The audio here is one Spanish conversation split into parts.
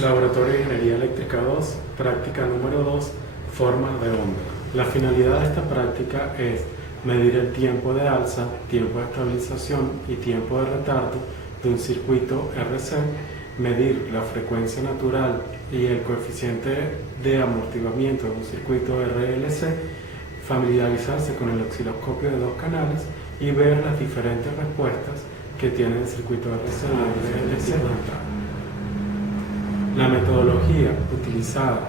Laboratorio de Ingeniería Eléctrica 2, práctica número 2, formas de onda. La finalidad de esta práctica es medir el tiempo de alza, tiempo de estabilización y tiempo de retardo de un circuito RC, medir la frecuencia natural y el coeficiente de amortiguamiento de un circuito RLC, familiarizarse con el osciloscopio de 2 canales y ver las diferentes respuestas que tiene el circuito RC y RLC. La metodología utilizada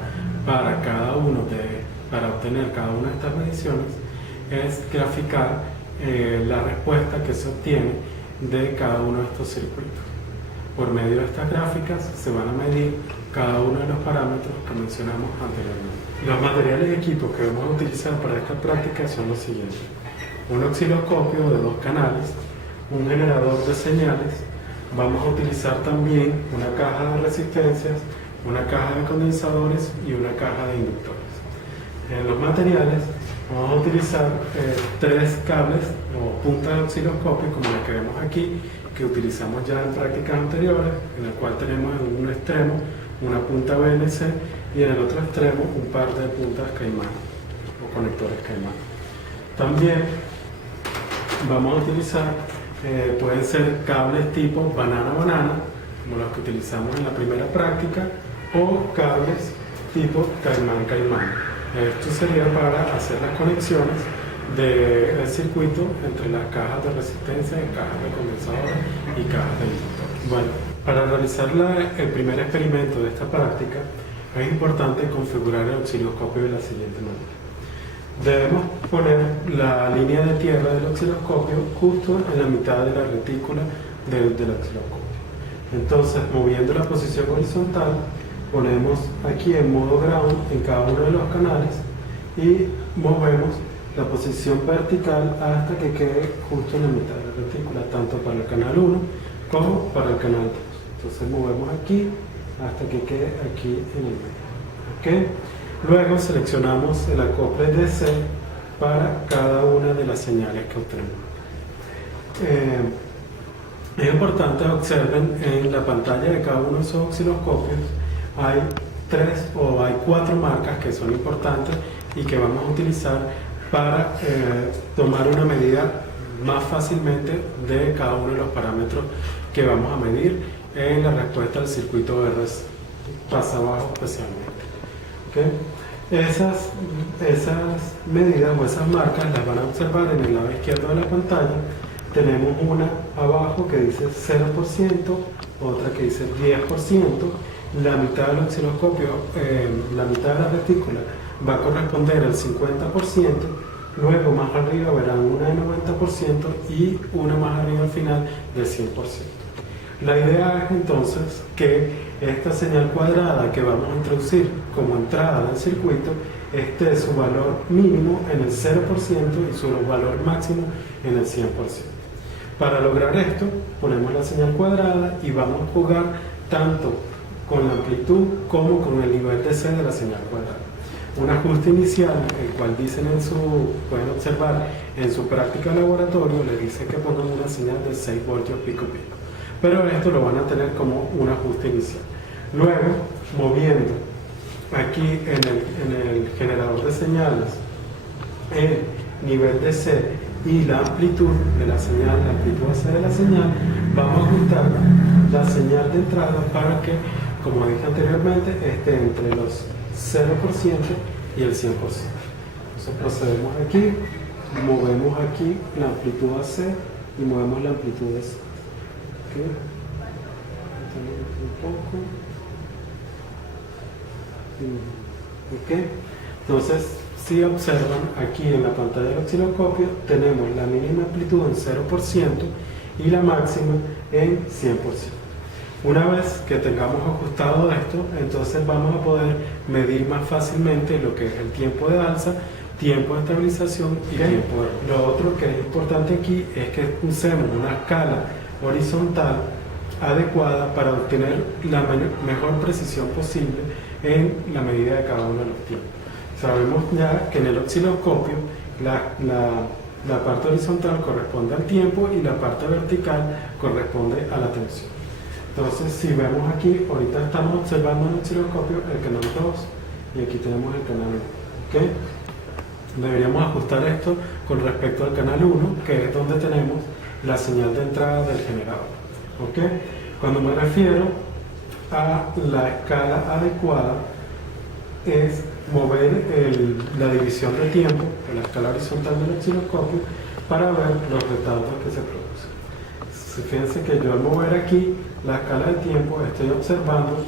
para obtener cada una de estas mediciones es graficar la respuesta que se obtiene de cada uno de estos circuitos. Por medio de estas gráficas se van a medir cada uno de los parámetros que mencionamos anteriormente. Los materiales y equipos que vamos a utilizar para esta práctica son los siguientes: un osciloscopio de 2 canales, un generador de señales, vamos a utilizar también una caja de resistencias, una caja de condensadores y una caja de inductores. En los materiales vamos a utilizar 3 cables o puntas de osciloscopio como la que vemos aquí, que utilizamos ya en prácticas anteriores, en el cual tenemos en un extremo una punta BNC y en el otro extremo un par de puntas Caimán o conectores Caimán. También vamos a utilizar, pueden ser cables tipo banana-banana, como los que utilizamos en la primera práctica, o cables tipo Caimán-Caimán. Esto sería para hacer las conexiones del circuito entre las cajas de resistencia, cajas de condensadores y cajas de inductores. Bueno, para realizar el primer experimento de esta práctica es importante configurar el osciloscopio de la siguiente manera. Debemos poner la línea de tierra del osciloscopio justo en la mitad de la retícula del osciloscopio. Entonces, moviendo la posición horizontal, ponemos aquí en modo ground en cada uno de los canales y movemos la posición vertical hasta que quede justo en la mitad de la retícula, tanto para el canal 1 como para el canal 2. Entonces movemos aquí hasta que quede aquí en el medio. ¿Okay? Luego seleccionamos el acople DC para cada una de las señales que obtenemos. Es importante que observen en la pantalla de cada uno de esos osciloscopios hay 4 marcas que son importantes y que vamos a utilizar para tomar una medida más fácilmente de cada uno de los parámetros que vamos a medir en la respuesta del circuito RC, pasa abajo especialmente. ¿Okay? Esas medidas o esas marcas las van a observar en el lado izquierdo de la pantalla. Tenemos una abajo que dice 0%, otra que dice 10%. La mitad del osciloscopio, la mitad de la retícula va a corresponder al 50%, luego más arriba verán una de 90% y una más arriba al final del 100%. La idea es entonces que esta señal cuadrada que vamos a introducir como entrada del circuito esté su valor mínimo en el 0% y su valor máximo en el 100%. Para lograr esto, ponemos la señal cuadrada y vamos a jugar tanto con la amplitud como con el nivel de C de la señal cuadrada. Un ajuste inicial, el cual pueden observar en su práctica laboratorio, les dice que pongan una señal de 6 voltios pico pico. Pero esto lo van a tener como un ajuste inicial. Luego, moviendo aquí en el generador de señales el nivel de C y la amplitud de la señal, la amplitud AC de la señal, vamos a ajustar la señal de entrada para que, como dije anteriormente, esté entre los 0% y el 100%. Entonces procedemos aquí, movemos aquí la amplitud AC y movemos la amplitud de C. ¿Okay? Un poco. ¿Okay? Entonces, si observan aquí en la pantalla del osciloscopio, tenemos la mínima amplitud en 0% y la máxima en 100%. Una vez que tengamos ajustado esto, entonces vamos a poder medir más fácilmente lo que es el tiempo de alza, tiempo de estabilización y tiempo de... Lo otro que es importante aquí es que usemos una escala horizontal adecuada para obtener la mejor precisión posible en la medida de cada uno de los tiempos. Sabemos ya que en el osciloscopio la parte horizontal corresponde al tiempo y la parte vertical corresponde a la tensión. Entonces, si vemos aquí, ahorita estamos observando en el osciloscopio el canal 2 y aquí tenemos el canal 1. ¿Okay? Deberíamos ajustar esto con respecto al canal 1, que es donde tenemos la señal de entrada del generador. ¿Okay? Cuando me refiero a la escala adecuada, es mover la división de tiempo de la escala horizontal del osciloscopio para ver los retardos que se producen. Fíjense que yo al mover aquí la escala de tiempo estoy observando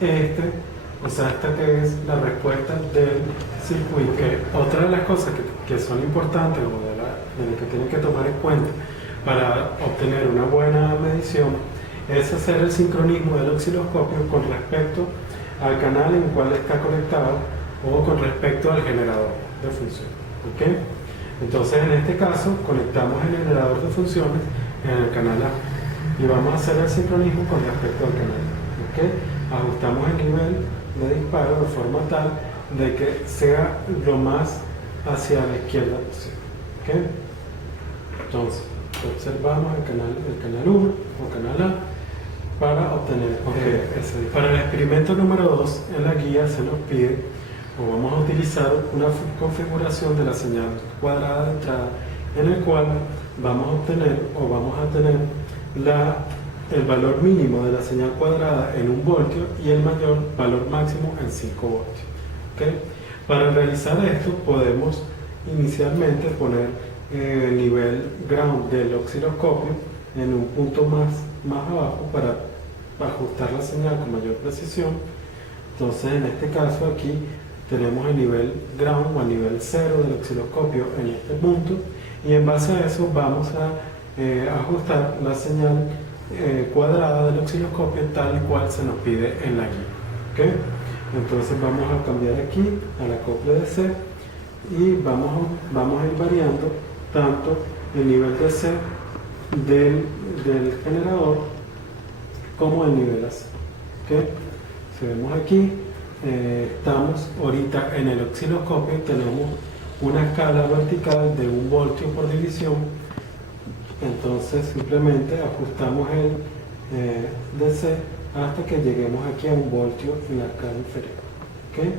esta que es la respuesta del circuito. Que otra de las cosas que son importantes o de las que tienen que tomar en cuenta para obtener una buena medición es hacer el sincronismo del osciloscopio con respecto al canal en el cual está conectado o con respecto al generador de funciones. ¿Okay? Entonces, en este caso, conectamos el generador de funciones en el canal A y vamos a hacer el sincronismo con respecto al canal A. ¿Okay? Ajustamos el nivel de disparo de forma tal de que sea lo más hacia la izquierda posible. ¿Okay? Entonces, observamos el canal 1 o canal A para obtener ese disparo. Para el experimento número 2, en la guía se nos pide o vamos a utilizar una configuración de la señal cuadrada de entrada en el cual vamos a obtener o vamos a tener el valor mínimo de la señal cuadrada en 1 voltio y el mayor valor máximo en 5 voltios. ¿Okay? Para realizar esto podemos inicialmente poner el nivel ground del osciloscopio en un punto más abajo para ajustar la señal con mayor precisión. Entonces, en este caso aquí tenemos el nivel ground o el nivel 0 del osciloscopio en este punto y en base a eso vamos a ajustar la señal cuadrada del osciloscopio tal cual se nos pide en la guía. ¿Okay? Entonces vamos a cambiar aquí al acople de C y vamos a ir variando tanto el nivel de C del generador como el nivel AC. ¿Okay? Si vemos aquí, estamos ahorita en el osciloscopio, tenemos una escala vertical de 1 voltio por división. Entonces simplemente ajustamos el DC hasta que lleguemos aquí a 1 voltio en la escala inferior. ¿Okay?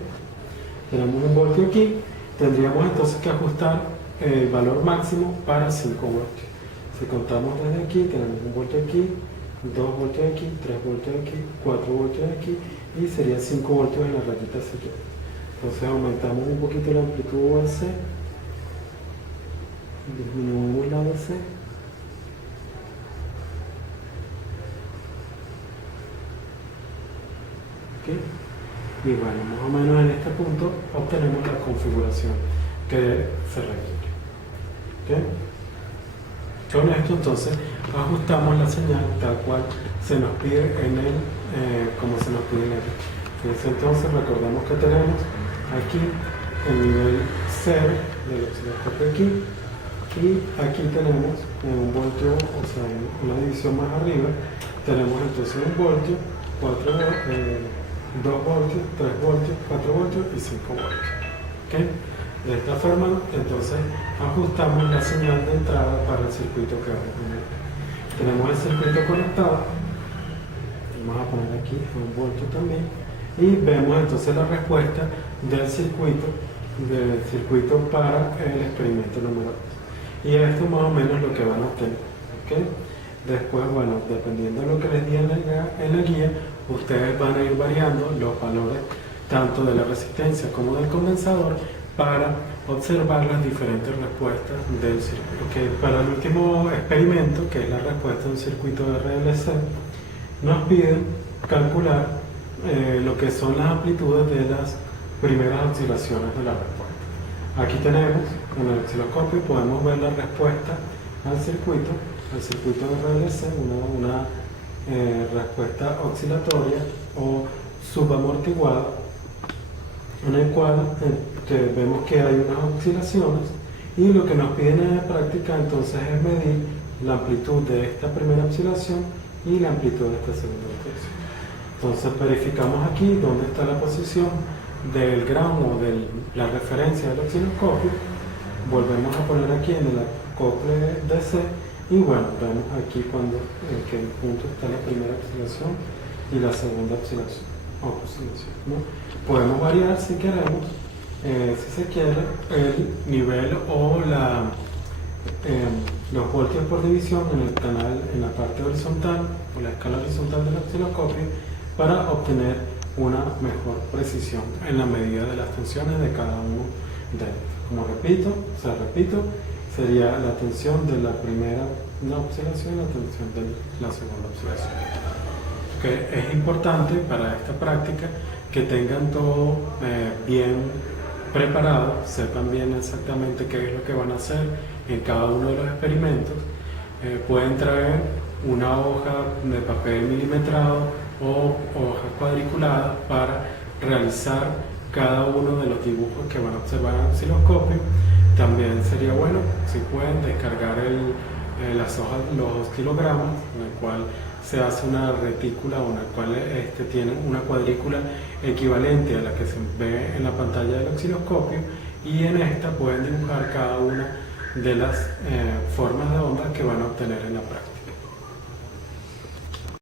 Tenemos 1 voltio aquí, tendríamos entonces que ajustar el valor máximo para 5 voltios. Si contamos desde aquí, tenemos 1 voltio aquí, 2 voltios aquí, 3 voltios aquí, 4 voltios aquí y sería 5 voltios en la rayita siguiente. Entonces aumentamos un poquito la amplitud AC, disminuimos la DC ¿okay? Y bueno, más o menos en este punto obtenemos la configuración que se requiere. ¿Okay? Con esto entonces ajustamos la señal tal cual se nos pide como se nos pide en el. Entonces recordemos que tenemos aquí el nivel 0 del osciloscopio aquí y aquí tenemos en 1 voltio, o sea, en una división más arriba tenemos entonces 1 voltio, 2 voltios, 3 voltios, 4 voltios y 5 voltios. ¿Okay? De esta forma, entonces, ajustamos la señal de entrada para el circuito que vamos a poner. Tenemos el circuito conectado, vamos a poner aquí 1 voltio también, y vemos entonces la respuesta del circuito para el experimento número 2. Y esto más o menos lo que van a obtener. ¿Okay? Después, bueno, dependiendo de lo que les di en la guía, ustedes van a ir variando los valores tanto de la resistencia como del condensador para observar las diferentes respuestas del circuito. Okay, para el último experimento, que es la respuesta de un circuito de RLC, nos piden calcular lo que son las amplitudes de las primeras oscilaciones de la respuesta. Aquí tenemos, en el osciloscopio, podemos ver la respuesta al circuito de RLC, una respuesta oscilatoria o subamortiguada, en el cual vemos que hay unas oscilaciones y lo que nos piden en la práctica entonces es medir la amplitud de esta primera oscilación y la amplitud de esta segunda oscilación. Entonces verificamos aquí dónde está la posición del gramo o de la referencia del osciloscopio, volvemos a poner aquí en el acople DC Y bueno, vemos aquí en qué punto está la primera oscilación y la segunda oscilación, ¿no? Podemos variar si queremos, si se quiere, el nivel o los voltios por división en el canal, en la parte horizontal o la escala horizontal del osciloscopio, para obtener una mejor precisión en la medida de las tensiones de cada uno de ellos. Como repito, sería la tensión de la primera oscilación y la tensión de la segunda oscilación. Es importante para esta práctica que tengan todo bien preparado, sepan bien exactamente qué es lo que van a hacer en cada uno de los experimentos. Pueden traer una hoja de papel milimetrado o hojas cuadriculadas para realizar cada uno de los dibujos que van a observar en el osciloscopio. También sería bueno si pueden descargar las hojas, los oscilogramas, en el cual se hace una retícula o en el cual tienen una cuadrícula equivalente a la que se ve en la pantalla del osciloscopio, y en esta pueden dibujar cada una de las formas de onda que van a obtener en la práctica.